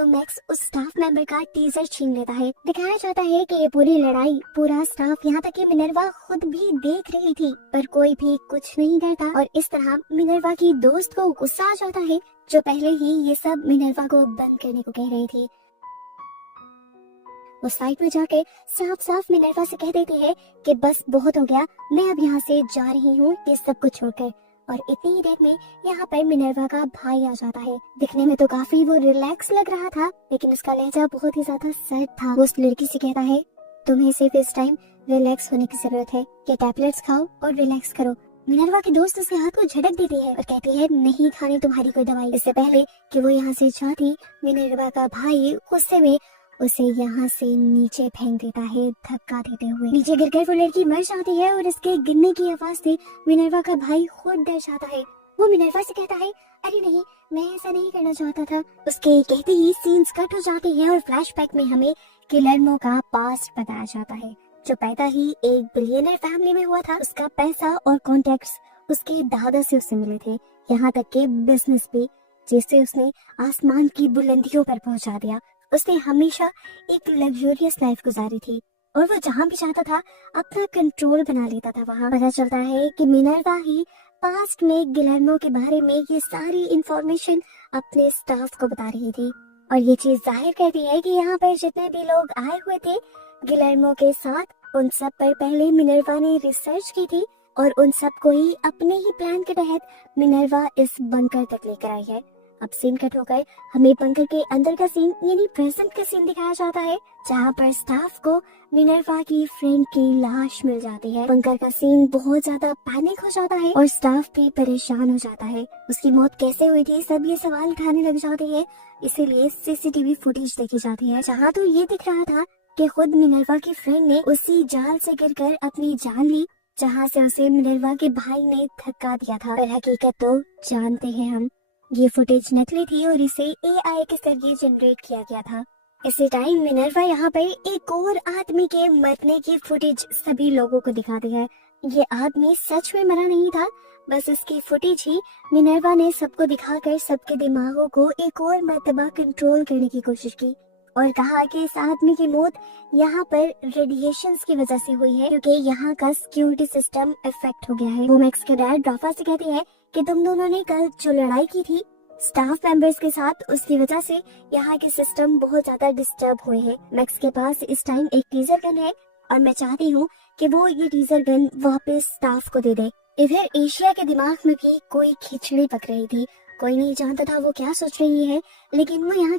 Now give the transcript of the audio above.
तो मैक्स उस staff member का टीजर छीन लेता है। दिखाया जाता है कि ये पूरी लड़ाई पूरा स्टाफ यहाँ तक कि मिनर्वा खुद भी देख रही थी, पर कोई भी कुछ नहीं करता और इस तरह मिनर्वा की दोस्त को गुस्सा आ जाता है, जो पहले ही ये सब मिनर्वा को बंद करने को कह रही थी। वो साइड में जाके साफ साफ मिनर्वा से कह देती है कि बस बहुत हो गया, मैं अब यहाँ से जा रही हूँ ये सब कुछ छोड़कर। और इतनी ही देर में यहाँ पर मिनर्वा का भाई आ जाता है। दिखने में तो काफी वो रिलैक्स लग रहा था, लेकिन उसका लहजा बहुत ही ज्यादा सर्द था। वो उस लड़की से कहता है, तुम्हें सिर्फ इस टाइम रिलैक्स होने की जरूरत है, ये टैबलेट्स खाओ और रिलैक्स करो। मिनर्वा की दोस्त उसके हाथ को झटक देती है और कहती है, नहीं खानी तुम्हारी कोई दवाई। इससे पहले कि वो यहाँ से जाती, मिनर्वा का भाई गुस्से में उसे यहाँ से नीचे फेंक देता है, धक्का देते हुए। नीचे गिरकर वो लड़की मर जाती है और इसके गिरने की आवाज से मिनर्वा का भाई खुद डर जाता है। वो मिनर्वा से कहता है, अरे नहीं, मैं ऐसा नहीं करना चाहता था। उसके कहते ही सीन्स कट हो जाती है और फ्लैशबैक में हमें गिलर्मो का पास्ट बताया जाता है, जो पैदा ही एक बिलियनर फैमिली में हुआ था। उसका पैसा और कॉन्टेक्ट्स उसके दादा से उसे मिले थे, यहाँ तक के बिजनेस भी, जिससे उसने आसमान की बुलंदियों पर पहुंचा दिया। उसने हमेशा एक लग्जरियस लाइफ गुजारी थी और वो जहाँ भी चाहता था अपना कंट्रोल बना लेता था। वहाँ पता चलता है कि मिनर्वा ही पास्ट में गिलर्मो के बारे में ये सारी इंफॉर्मेशन अपने स्टाफ को बता रही थी, और ये चीज जाहिर करती है कि यहाँ पर जितने भी लोग आए हुए थे गिलर्मो के साथ, उन सब पर पहले मिनर्वा ने रिसर्च की थी और उन सब को ही अपने ही प्लान के तहत मिनर्वा इस बंकर तक लेकर आई है। अब सीन कट होकर हमें बंकर के अंदर का सीन यानी प्रेजेंट का सीन दिखाया जाता है, जहाँ पर स्टाफ को मिनर्वा की फ्रेंड की लाश मिल जाती है। बंकर का सीन बहुत ज्यादा पैनिक हो जाता है और स्टाफ भी परेशान हो जाता है। उसकी मौत कैसे हुई थी, सब ये सवाल उठाने लग जाते हैं। इसीलिए सीसीटीवी फुटेज देखी जाती है, जहाँ तो ये दिख रहा था कि खुद मिनर्वा की फ्रेंड ने उसी जाल से गिरकर अपनी जान ली, जहाँ से उसे मिनर्वा के भाई ने धक्का दिया था। पर हकीकत तो जानते हैं हम, ये फुटेज नकली थी और इसे एआई के जरिए जनरेट किया गया था। इसी टाइम मिनर्वा यहाँ पर एक और आदमी के मरने की फुटेज सभी लोगों को दिखाती है। ये आदमी सच में मरा नहीं था, बस इसकी फुटेज ही मिनर्वा ने सबको दिखाकर सबके दिमागों को एक और मर्तबा कंट्रोल करने की कोशिश की और कहा कि इस आदमी की मौत यहाँ पर रेडिएशंस की वजह से हुई है, क्योंकि यहाँ का सिक्योरिटी सिस्टम इफेक्ट हो गया है। वो मैक्स के डैड राफा से कहती है कि तुम दोनों ने कल जो लड़ाई की थी स्टाफ मेंबर्स के साथ, उसकी वजह से यहाँ के सिस्टम बहुत ज्यादा डिस्टर्ब हुए हैं। मैक्स के पास इस टाइम एक टीजर गन है और मैं चाहती हूँ कि वो ये टीजर गन वापस स्टाफ को दे दे। इधर एशिया के दिमाग में भी कोई खिचड़ी पक रही थी, कोई नहीं जानता था वो क्या सोच रही है, लेकिन वो यहाँ